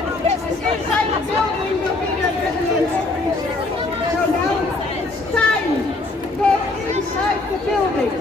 Inside the building will be the demonstration. So now it's time. Go inside the building.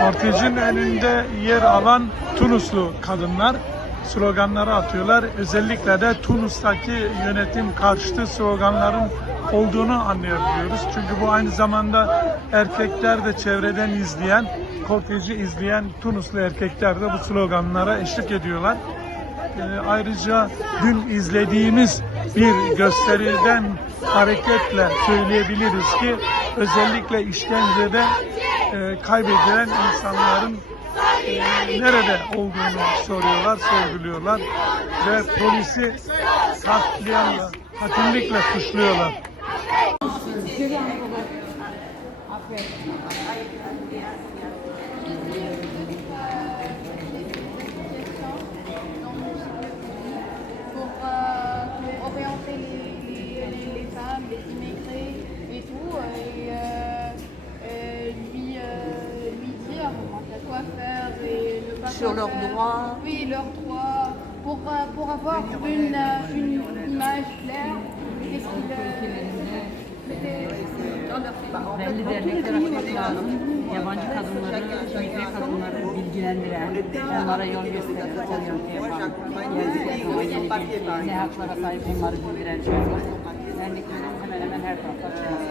Kortejin önünde yer alan Tunuslu kadınlar sloganları atıyorlar. Özellikle de Tunus'taki yönetim karşıtı sloganların olduğunu anlayabiliyoruz. Çünkü bu aynı zamanda erkekler de çevreden izleyen, korteji izleyen Tunuslu erkekler de bu sloganlara eşlik ediyorlar. Ayrıca dün izlediğimiz bir gösteriden hareketle söyleyebiliriz ki özellikle işkencede kaybedilen insanların nerede olduğunu soruyorlar, sorguluyorlar ve polisi katliamla, katillikle suçluyorlar. Sur leurs droits. Oui, leurs droits. Pour avoir une image claire. Qu'est-ce Belli dernekler açmak lazım. Yabancı kadınları, migre kadınları bilgilendiren, onlara yol gösteren, yol yapan, ne haklara sahip onları bildiren şeyler. Derneklerin hemen hemen her tarafta açılması.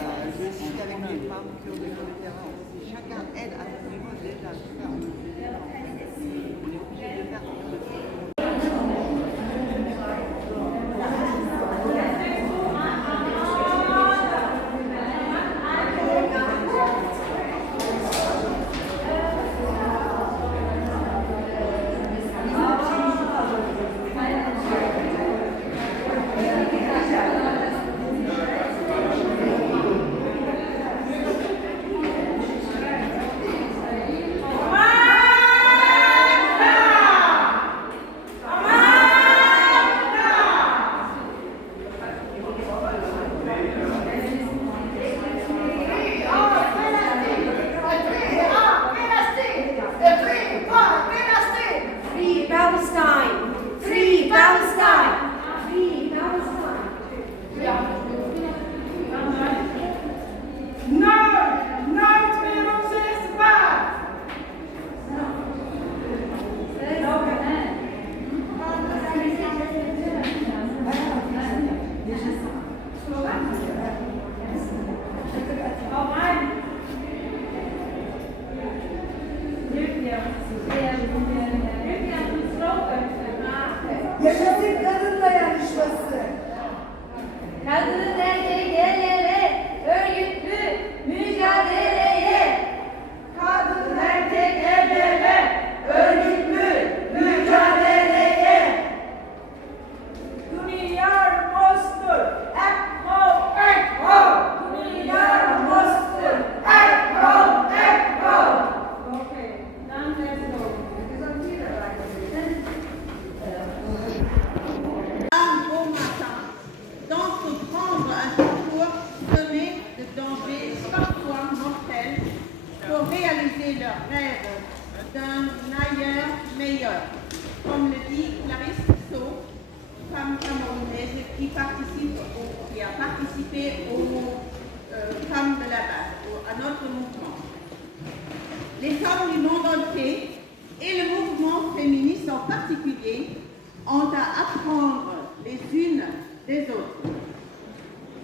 Yaşasın kadın dayanışması. Kadın erkeklere örgütlü mücadeleye. Kadın erkeklere örgütlü mücadeleye. Dünya mostur, ekho, ekho. Dünya mostur, ekho, ekho. Okay, now let's go. Réaliser leur rêve d'un ailleurs meilleur, comme le dit Clarisse Sow, femme camerounaise qui a participé aux femmes de la base, à notre mouvement. les femmes du monde entier et le mouvement féministe en particulier ont à apprendre les unes des autres.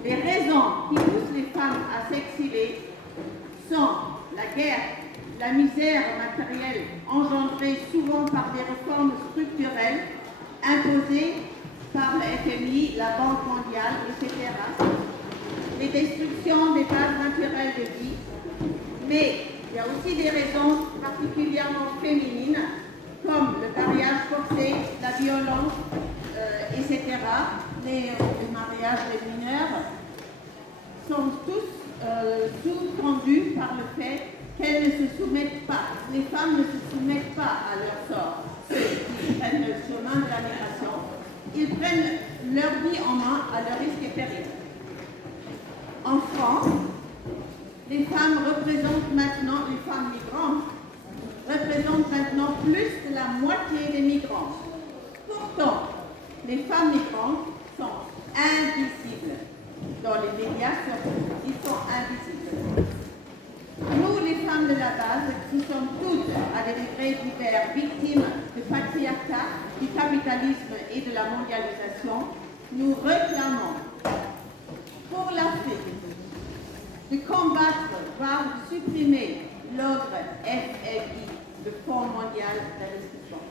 Les raisons qui poussent les femmes à s'exiler sont la guerre, la misère matérielle engendrée souvent par des réformes structurelles imposées par le FMI, la Banque mondiale, etc., les destructions des bases naturelles de vie, mais il y a aussi des raisons particulièrement féminines, comme le mariage forcé, la violence, etc. Les mariages des mineurs sont tous sous-tendus par le fait qu'elles ne se soumettent pas. Les femmes ne se soumettent pas à leur sort. Ceux qui prennent le chemin de la migration, ils prennent leur vie en main à leur risque et péril. En France, les femmes représentent maintenant, les femmes migrantes, représentent maintenant plus de la moitié des migrants. Pourtant, les femmes migrantes sont invisibles. Dans les médias, surtout, ils sont invisibles. Nous, les femmes de la base, qui sommes toutes, à des degrés divers, victimes du patriarcat, du capitalisme et de la mondialisation, nous réclamons pour l'Afrique de combattre, voire de supprimer l'ordre FMI, le Fonds mondial d'investissement,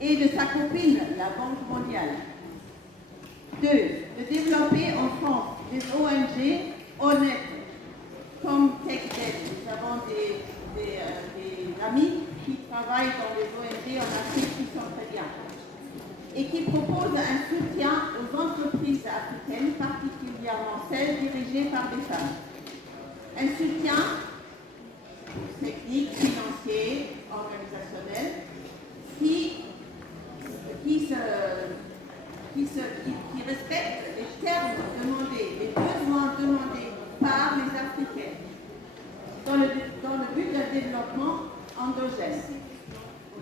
et de sa copine, la Banque mondiale. 2. De développer en France des ONG honnêtes, comme TechDev. Nous avons des amis qui travaillent dans les ONG en Afrique qui sont très bien et qui proposent un soutien aux entreprises africaines, particulièrement celles dirigées par des femmes. Un soutien technique, financier, organisationnel, qui respecte les termes demandés, les besoins demandés par les Africains dans le but d'un développement endogène,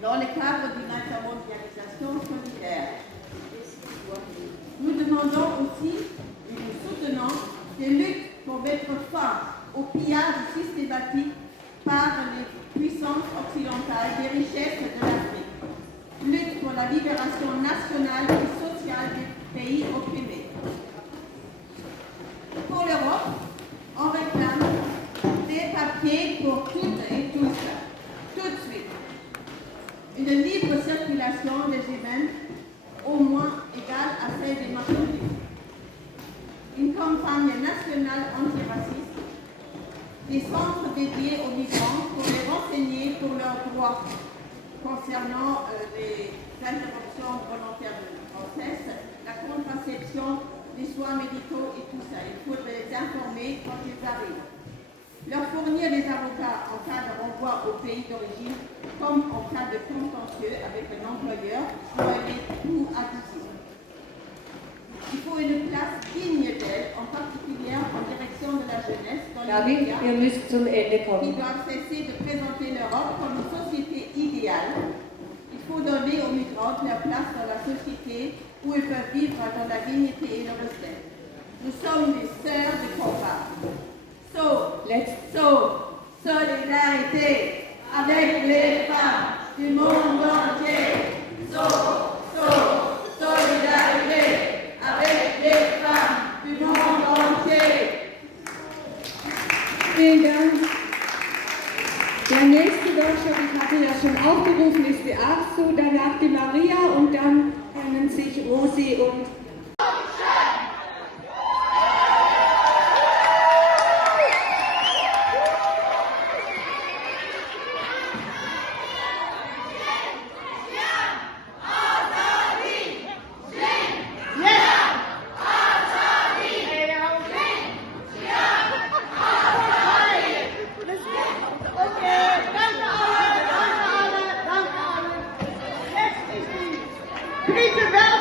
dans le cadre d'une intermondialisation solidaire. Nous demandons aussi et nous soutenons des luttes pour mettre fin au pillage systématique par les puissances occidentales des richesses de l'Afrique. Lutte pour la libération nationale et sociale des pays opprimés. Pour l'Europe, on réclame des papiers pour toutes et tous, tout de suite. Une libre circulation des humains au moins égale à celle des marchandises. Une campagne nationale antiraciste, des centres dédiés aux migrants pour les renseigner pour leurs droits concernant les interruptions volontaires de grossesse, la contraception, les soins médicaux et tout ça. Il faudrait les informer quand ils arrivent. Leur fournir des avocats en cas de renvoi au pays d'origine, comme en cas de contentieux avec un employeur pour les coûts abusifs. Il faut une place digne d'elle, en particulier en direction de la jeunesse, dans les médias, qui doivent cesser de présenter l'Europe comme une société idéale. Il faut donner aux migrantes leur place dans la société où ils peuvent vivre dans la dignité et le respect. Nous sommes des sœurs de combat. Solidarité avec les femmes du monde entier. Solidarité avec les femmes du monde entier. Vielen Dank. Der nächste Workshop, ich hatte ja schon aufgerufen, ist die AXO, danach die Maria und dann können sich Rosi und Peter Bell